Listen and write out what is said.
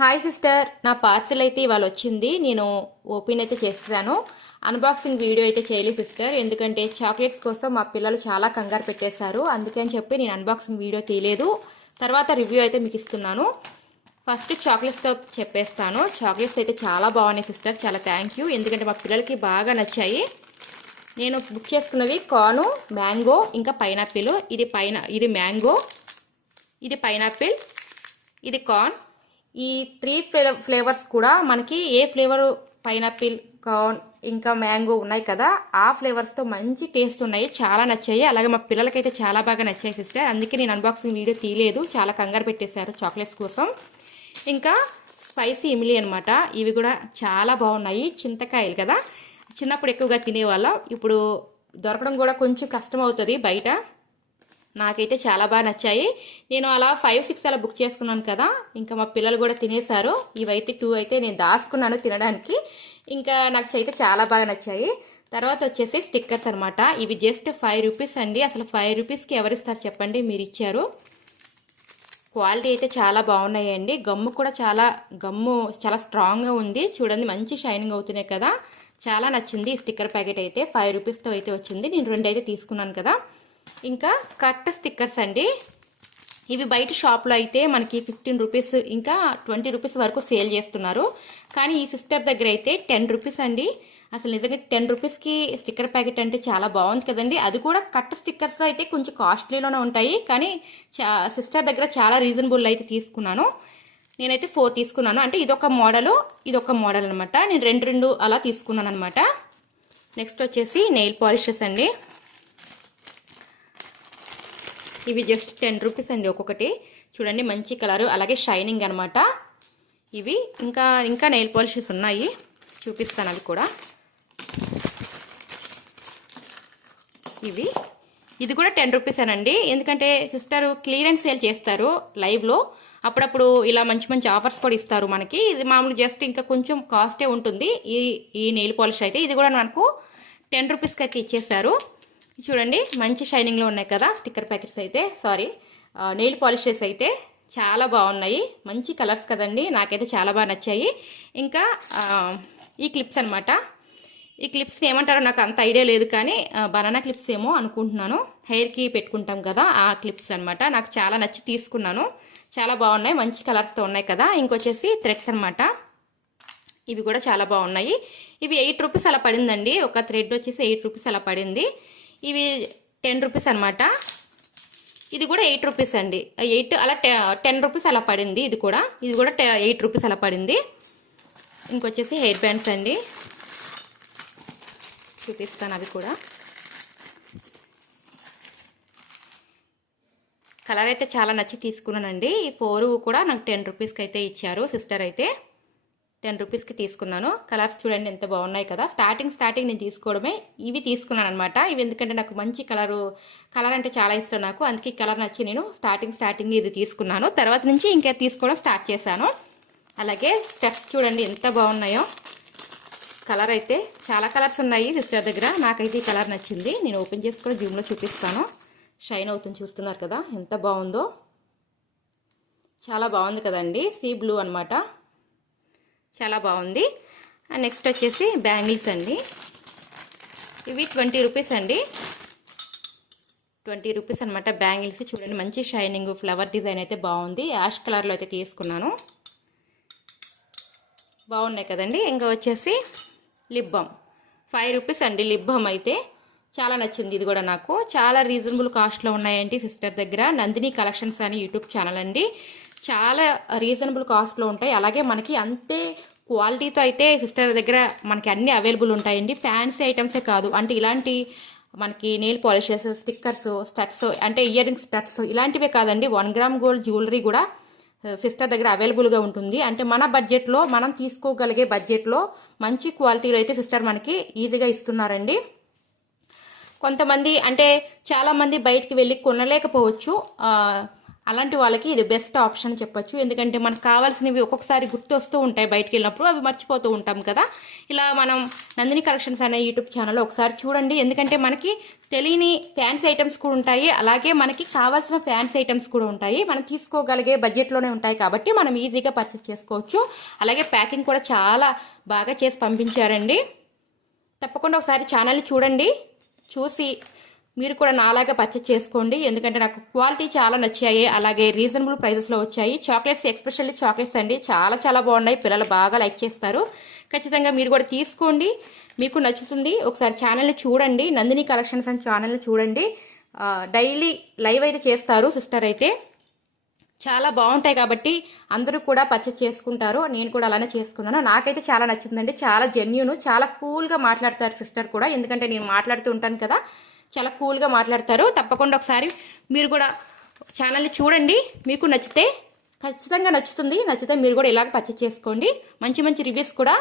Hi sister, నా parcel అయితే ఇవాళ వచ్చింది. నేను ఓపెన్ అయితే చేస్తాను. అన్బాక్సింగ్ వీడియో అయితే చేయలేదు సిస్టర్, ఎందుకంటే చాక్లెట్స్ కోసం మా పిల్లలు చాలా కంగారు పెట్టేశారు. అందుకని చెప్పి నేను అన్బాక్సింగ్ వీడియో తీయలేదు. తర్వాత రివ్యూ అయితే మీకు ఇస్తున్నాను. ఫస్ట్ చాక్లెట్స్తో చెప్పేస్తాను. చాక్లెట్స్ అయితే చాలా బాగున్నాయి సిస్టర్, చాలా థ్యాంక్ యూ. ఎందుకంటే మా పిల్లలకి బాగా నచ్చాయి. నేను బుక్ చేసుకున్నవి కార్న్, మ్యాంగో, ఇంకా పైనాపిల్. ఇది మ్యాంగో, ఇది పైనాపిల్, ఇది కార్న్. ఈ 3 ఫ్లేవర్స్ కూడా మనకి ఏ ఫ్లేవర్, పైనాపిల్, కార్న్ ఇంకా మ్యాంగో ఉన్నాయి కదా, ఆ ఫ్లేవర్స్తో మంచి టేస్ట్ ఉన్నాయి. చాలా నచ్చాయి. అలాగే మా పిల్లలకైతే చాలా బాగా నచ్చాయి సిస్టర్. అందుకే నేను అన్బాక్సింగ్ వీడియో తీయలేదు, చాలా కంగారు పెట్టేశారు చాక్లెట్స్ కోసం. ఇంకా స్పైసీ ఇమ్లీ అనమాట. ఇవి కూడా చాలా బాగున్నాయి. చింతకాయలు కదా, చిన్నప్పుడు ఎక్కువగా తినేవాళ్ళం. ఇప్పుడు దొరకడం కూడా కొంచెం కష్టం అవుతుంది బయట. నాకైతే చాలా బాగా నచ్చాయి. నేను అలా 5-6 అలా బుక్ చేసుకున్నాను కదా, ఇంకా మా పిల్లలు కూడా తినేశారు. ఇవైతే 2 అయితే నేను దాచుకున్నాను తినడానికి. ఇంకా నాకు అయితే చాలా బాగా నచ్చాయి. తర్వాత వచ్చేసి స్టిక్కర్స్ అనమాట. ఇవి జస్ట్ 5 రూపీస్ అండి. అసలు 5 రూపీస్కి ఎవరిస్తారు చెప్పండి, మీరు ఇచ్చారు. క్వాలిటీ అయితే చాలా బాగున్నాయండి. గమ్ము చాలా స్ట్రాంగ్గా ఉంది. చూడండి, మంచి షైనింగ్ అవుతున్నాయి కదా. చాలా నచ్చింది. స్టిక్కర్ ప్యాకెట్ అయితే 5 రూపీస్తో అయితే వచ్చింది. నేను 2 అయితే తీసుకున్నాను కదా. ఇంకా కట్ స్టిక్కర్స్ అండి. ఇవి బయట షాప్లో అయితే మనకి 15 రూపీస్ ఇంకా 20 రూపీస్ వరకు సేల్ చేస్తున్నారు. కానీ ఈ సిస్టర్ దగ్గర అయితే 10 రూపీస్ అండి. అసలు నిజంగా 10 రూపీస్కి స్టిక్కర్ ప్యాకెట్ అంటే చాలా బాగుంది కదండి. అది కూడా కట్ స్టిక్కర్స్ అయితే కొంచెం కాస్ట్లీలోనే ఉంటాయి, కానీ సిస్టర్ దగ్గర చాలా రీజనబుల్ అయితే తీసుకున్నాను. నేనైతే 4 తీసుకున్నాను. అంటే ఇదొక మోడల్ అనమాట. నేను 2 అలా తీసుకున్నాను అనమాట. నెక్స్ట్ వచ్చేసి నెయిల్ పాలిషెస్ అండి. ఇవి జస్ట్ 10 రూపీస్ అండి ఒక్కొక్కటి. చూడండి, మంచి కలరు, అలాగే షైనింగ్ అనమాట. ఇవి ఇంకా నెయిల్ పాలిషెస్ ఉన్నాయి, చూపిస్తాను అవి కూడా. ఇది కూడా 10 రూపీసేనండి. ఎందుకంటే సిస్టర్ క్లియరెన్స్ సేల్ చేస్తారు లైవ్లో. అప్పుడప్పుడు ఇలా మంచి మంచి ఆఫర్స్ కూడా ఇస్తారు మనకి. ఇది మామూలు జస్ట్ ఇంకా కొంచెం కాస్టే ఉంటుంది ఈ నెయిల్ పాలిష్ అయితే. ఇది కూడా మనకు 10 రూపీస్కి అయితే ఇచ్చేసారు. చూడండి, మంచి షైనింగ్లో ఉన్నాయి కదా స్టిక్కర్ ప్యాకెట్స్ అయితే, నెయిల్ పాలిషెస్ అయితే చాలా బాగున్నాయి. మంచి కలర్స్ కదండి, నాకైతే చాలా బాగా నచ్చాయి. ఇంకా ఈ క్లిప్స్ అనమాట. ఈ క్లిప్స్ ఏమంటారో నాకు అంత ఐడియా లేదు, కానీ బనానా క్లిప్స్ ఏమో అనుకుంటున్నాను. హెయిర్కి పెట్టుకుంటాం కదా, ఆ క్లిప్స్ అనమాట. నాకు చాలా నచ్చి తీసుకున్నాను. చాలా బాగున్నాయి, మంచి కలర్స్తో ఉన్నాయి కదా. ఇంకొచ్చేసి థ్రెడ్స్ అనమాట. ఇవి కూడా చాలా బాగున్నాయి. ఇవి 8 రూపీస్ అలా పడిందండి. ఒక థ్రెడ్ వచ్చేసి 8 రూపీస్ అలా పడింది. ఇవి 10 రూపీస్ అనమాట. ఇది కూడా 8 రూపీస్ అండి. 8 అలా 10 రూపీస్ అలా పడింది. ఇది కూడా 8 రూపీస్ అలా పడింది. ఇంకొచ్చేసి హెయిర్ బ్యాండ్స్ అండి, చూపిస్తాను. అవి కూడా కలర్ అయితే చాలా నచ్చి తీసుకున్నానండి. ఈ 4 కూడా నాకు 10 రూపీస్కి అయితే ఇచ్చారు సిస్టర్. అయితే 10 రూపీస్కి తీసుకున్నాను. కలర్స్ చూడండి ఎంత బాగున్నాయి కదా. స్టార్టింగ్ నేను తీసుకోవడమే ఇవి తీసుకున్నాను అనమాట. ఇవి ఎందుకంటే నాకు మంచి కలర్ అంటే చాలా ఇష్టం నాకు. అందుకే ఈ కలర్ నచ్చి నేను స్టార్టింగ్ ఇది తీసుకున్నాను. తర్వాత నుంచి ఇంకా తీసుకోవడం స్టార్ట్ చేశాను. అలాగే స్టెప్స్ చూడండి ఎంత బాగున్నాయో. కలర్ అయితే చాలా కలర్స్ ఉన్నాయి సిస్టర్ దగ్గర. నాకైతే ఈ కలర్ నచ్చింది. నేను ఓపెన్ చేసుకొని జూమ్లో చూపిస్తాను. షైన్ అవుతుంది, చూస్తున్నారు కదా ఎంత బాగుందో. చాలా బాగుంది కదండి. సీ బ్లూ అనమాట, చాలా బాగుంది. నెక్స్ట్ వచ్చేసి బ్యాంగిల్స్ అండి. ఇవి 20 రూపీస్ అండి. 20 రూపీస్ అనమాట బ్యాంగిల్స్. చూడండి, మంచి షైనింగ్ ఫ్లవర్ డిజైన్ అయితే బాగుంది. యాష్ కలర్లో అయితే తీసుకున్నాను. బాగున్నాయి కదండి. ఇంకా వచ్చేసి లిప్ బామ్ 5 రూపీస్ అండి. లిప్ బామ్ అయితే చాలా నచ్చింది. ఇది కూడా నాకు చాలా రీజనబుల్ కాస్ట్లో ఉన్నాయండి సిస్టర్ దగ్గర. నందిని కలెక్షన్స్ అని యూట్యూబ్ ఛానల్ అండి. చాలా రీజనబుల్ కాస్ట్లో ఉంటాయి. అలాగే మనకి అంతే క్వాలిటీతో అయితే సిస్టర్ దగ్గర మనకి అన్ని అవైలబుల్ ఉంటాయండి. ఫ్యాన్సీ ఐటమ్సే కాదు, అంటే ఇలాంటి మనకి నెయిల్ పాలిషెస్, స్టిక్కర్స్, స్టడ్స్, అంటే ఇయర్ రింగ్ స్టడ్స్ ఇలాంటివే కాదండి. 1 గ్రామ్ గోల్డ్ జ్యువెలరీ కూడా సిస్టర్ దగ్గర అవైలబుల్గా ఉంటుంది. అంటే మన బడ్జెట్లో, మనం తీసుకోగలిగే బడ్జెట్లో మంచి క్వాలిటీలో అయితే సిస్టర్ మనకి ఈజీగా ఇస్తున్నారండి. కొంతమంది అంటే చాలామంది బయటికి వెళ్ళి కొనలేకపోవచ్చు. అలాంటి వాళ్ళకి ఇది బెస్ట్ ఆప్షన్ చెప్పొచ్చు. ఎందుకంటే మనకు కావాల్సినవి ఒక్కొక్కసారి గుర్తు వస్తూ ఉంటాయి బయటికి వెళ్ళినప్పుడు, అవి మర్చిపోతూ ఉంటాం కదా. ఇలా మనం నందిని కలెక్షన్స్ అనే యూట్యూబ్ ఛానల్లో ఒకసారి చూడండి. ఎందుకంటే మనకి తెలియని ఫ్యాన్సీ ఐటమ్స్ కూడా ఉంటాయి, అలాగే మనకి కావాల్సిన ఫ్యాన్సీ ఐటమ్స్ కూడా ఉంటాయి. మనం తీసుకోగలిగే బడ్జెట్లోనే ఉంటాయి కాబట్టి మనం ఈజీగా పర్చేస్ చేసుకోవచ్చు. అలాగే ప్యాకింగ్ కూడా చాలా బాగా చేసి పంపించారండి. తప్పకుండా ఒకసారి ఛానల్ని చూడండి, చూసి మీరు కూడా నాలాగా పర్చేస్ చేసుకోండి. ఎందుకంటే నాకు క్వాలిటీ చాలా నచ్చాయి, అలాగే రీజనబుల్ ప్రైజెస్లో వచ్చాయి. చాక్లెట్స్, ఎస్పెషల్లీ చాక్లెట్స్ అండి, చాలా చాలా బాగున్నాయి. పిల్లలు బాగా లైక్ చేస్తారు. ఖచ్చితంగా మీరు కూడా తీసుకోండి, మీకు నచ్చుతుంది. ఒకసారి ఛానల్ని చూడండి, నందిని కలెక్షన్స్ అని ఛానల్ని చూడండి. డైలీ లైవ్ అయితే చేస్తారు సిస్టర్ అయితే, చాలా బాగుంటాయి కాబట్టి అందరూ కూడా పర్చేస్ చేసుకుంటారు. నేను కూడా అలానే చేసుకున్నాను. నాకైతే చాలా నచ్చిందండి, చాలా జెన్యూన్, చాలా కూల్గా మాట్లాడతారు సిస్టర్ కూడా. ఎందుకంటే నేను మాట్లాడుతూ ఉంటాను కదా, చాలా కూల్గా మాట్లాడతారు. తప్పకుండా ఒకసారి మీరు కూడా ఛానల్ని చూడండి, మీకు నచ్చితే ఖచ్చితంగా నచ్చుతుంది. నచ్చితే మీరు కూడా ఇలాగ పర్చేస్ చేసుకోండి. మంచి మంచి రివ్యూస్ కూడా